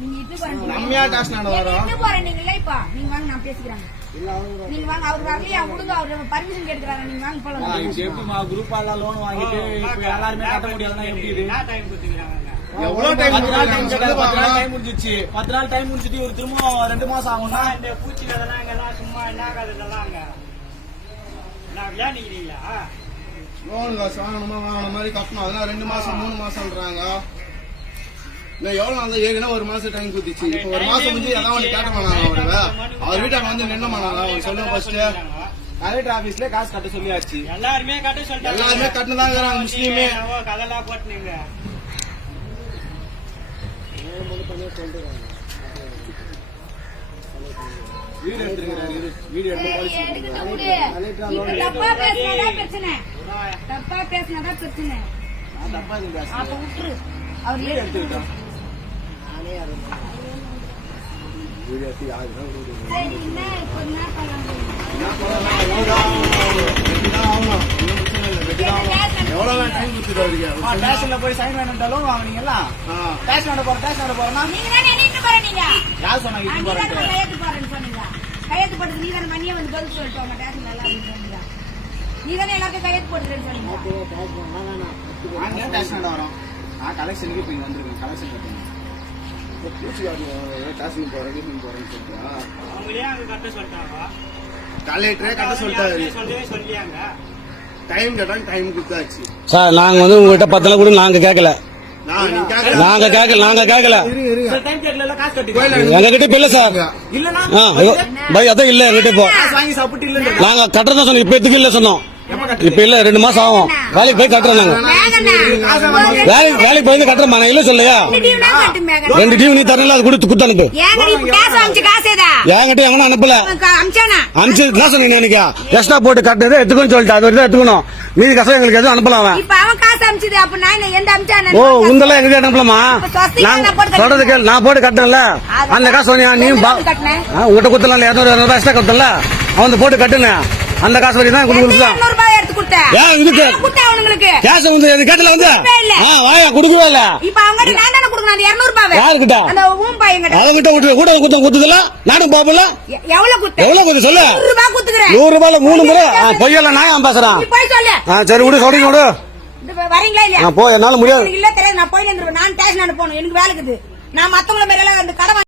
நம்மயா toss போறேன் இப்ப. நீங்க வாங்க நான் பேசிக்கிறாங்க நீங்க வாங்க அவர் வரலையா? விடுங்க அவர் பர்மிஷன் கேட்கிறாங்க நீங்க வாங்க போலாம். எப்படிமா குரூப் எல்லாம் லோன் வாங்கிட்டு இப்ப எல்லாருமே கட்ட முடியாதுன்னா எப்படி இது? எவ்வளவு டைம் பத்து நாள் டைம் கேட்டாரு, பத்து நாள் டைம் முடிஞ்சிச்சு. பத்து நாள் டைம் முடிஞ்சிட்டு ஒரு திரும்ப ரெண்டு மாசம் ஆகும்னா? இந்த பூச்சி கதைலாம் இங்கெல்லாம் சும்மா என்ன கதைலாம் அங்க? லோன் காசு வாங்கணுமா வாங்கின மாதிரி கட்டணும். அதெல்லாம் ரெண்டு மாசம் மூணு மாசம்ன்றாங்க. நான் எவ்வளவு நாள் ஏற்கனவே ஒரு மாசம் டைம் குத்திச்சு இப்போ ஒரு மாசம் முடிஞ்சு எதாவது ஒன்று கேட்க மாட்டாங்க அவரு. அவர் வீட்டாங்க வந்து நின்ன மாட்டாங்க அவர் சொல்லுங்க ஃபர்ஸ்ட் கலெக்டர் ஆபீஸ்ல காசு கட்ட சொல்லியாச்சு. எல்லாருமே கட்ட எல்லாருமே கட்டுனதாங்க முஸ்லீமே. கதைலாம் போட்டுனீங்க. வீடு எடுத்துருக்கிறாரு இரு. வீடு எடுத்து தப்பா பேசினாதான் பிரச்சனை. தப்பா பேசினாதான் பிரச்சனை. தப்பா. அப்ப விட்டுரு. அவர் வீடு எடுத்துக்கிட்டோம். ஸ்டேஷன்ல போய் சைன் வேணும்ட்டாலும் வாங்கினீங்களா. ஸ்டேஷன் போறேன் ஸ்டேஷன் வாட போறேன்னா நீங்க தானே எண்ணிட்டு போற நீங்க யார் சொன்னாங்க கையெழுத்து போட்டு நீ தானே மணியை வந்து பதில் சொல்லிட்டு உங்க டேஷன் சொன்னீங்க நீ தானே எல்லாத்தையும் கையெழுத்து போட்டுறேன்னு சொன்னீங்க வாட வரோம் நான் கலெக்ஷனுக்கு இங்க வந்திருக்கேன் கலெக்ஷன் கட்டணும் ஸ்டேஷன் போறேன் கீஷன் போறேன்னு சொல்லியா அவங்களே அங்க கட்ட சொல்லிட்டாங்க கலெக்டரே கட்ட சொல்லிட்டாரு. சொல்லவே சொல்லியாங்க. டைம் கேட்டாங்க டைம் குத்தாச்சு சார் நாங்க வந்து உங்ககிட்ட பத்தல கூட நாங்க கேட்கல நான் நீங்க கேட்கல நாங்க கேட்கல சார் கட்டி எங்க கிட்ட இப்ப இல்ல சார். இல்லனா ஆ, ஐயோ, பை அதான் இல்ல இப்போ. வாங்கி சாப்பிட்டு இல்லன்னு நாங்க கட்டுறதா சொன்னோம் இப்ப எதுக்கு இல்ல சொன்னோம்? இப்ப இல்ல ரெண்டு மாசம் ஆகும். வேலைக்கு போய் கட்டுறோம் நாங்க. வேலைக்கு வேலைக்கு போய் கட்டுறோம் நான் இல்ல சொல்லையா? ரெண்டு டிவி நீ தரல அது கொடுத்து குத்து அனுப்பு. காசு என்கிட்ட எங்கன்னா அனுப்பல. அனுப்பிச்சு என்ன சொன்னீங்க எனக்கு எக்ஸ்ட்ரா போட்டு கட்டினது எடுத்துக்கணும் சொல்லிட்டு. அது வரைக்கும் எடுத்துக்கணும். மீதி கஷ்டம் எங்களுக்கு எதுவும் அனுப்பலாம் அவன். இப்ப அவன் காசு அமிச்சது அப்ப நான் என்ன எந்த அமிச்சான? ஓ உந்தெல்லாம் எங்க அனுப்பலாமா? நான் சொல்றது கேள். நான் போட்டு கட்டினேன்ல அந்த காசு சொன்னியா? நீ கட்டினேன். உங்ககிட்ட குத்தலாம் இருநூறு இருநூறு எக்ஸ்ட்ரா கொடுத்தல அவன் போட்டு கட்டுங்க அந்த காசு வரைக்கும் தான் கொடுக்க தான் எடுத்து கொடுத்தேன். ஏன் இதுக்கு? கொடுத்தேன் அவனுங்களுக்கு. கேஸ் வந்து இது கேட்டல வந்து? இல்ல. ஆ வாயா கொடுக்கவே இல்ல. இப்ப அவங்க நான் தானே கொடுக்கணும் அந்த இருநூறு ரூபாய் யாருக்கிட்ட? அந்த ஊம் பையன்கிட்ட அதை கிட்ட விட்டு கூட குத்தம் குத்துதல நானும் பாப்பல எவ்வளவு குத்த எவ்வளவு குத்து சொல்லு. நூறு ரூபாய் குத்துக்கிறேன் நூறு ரூபாய்ல மூணு முறை ஆ, பொய்யெல்லாம் நான் பேசுறான்? போய் சொல்லு. ஆ சரி விடு சொல்றீங்க விடு. வரீங்களா இல்லையா? போ என்னால முடியாது. இல்ல தெரியாது. நான் போய் நான் ஸ்டேஷன் போகணும். எனக்கு வேலை இருக்குது. நான் மத்தவங்கள மேல அந்த கடை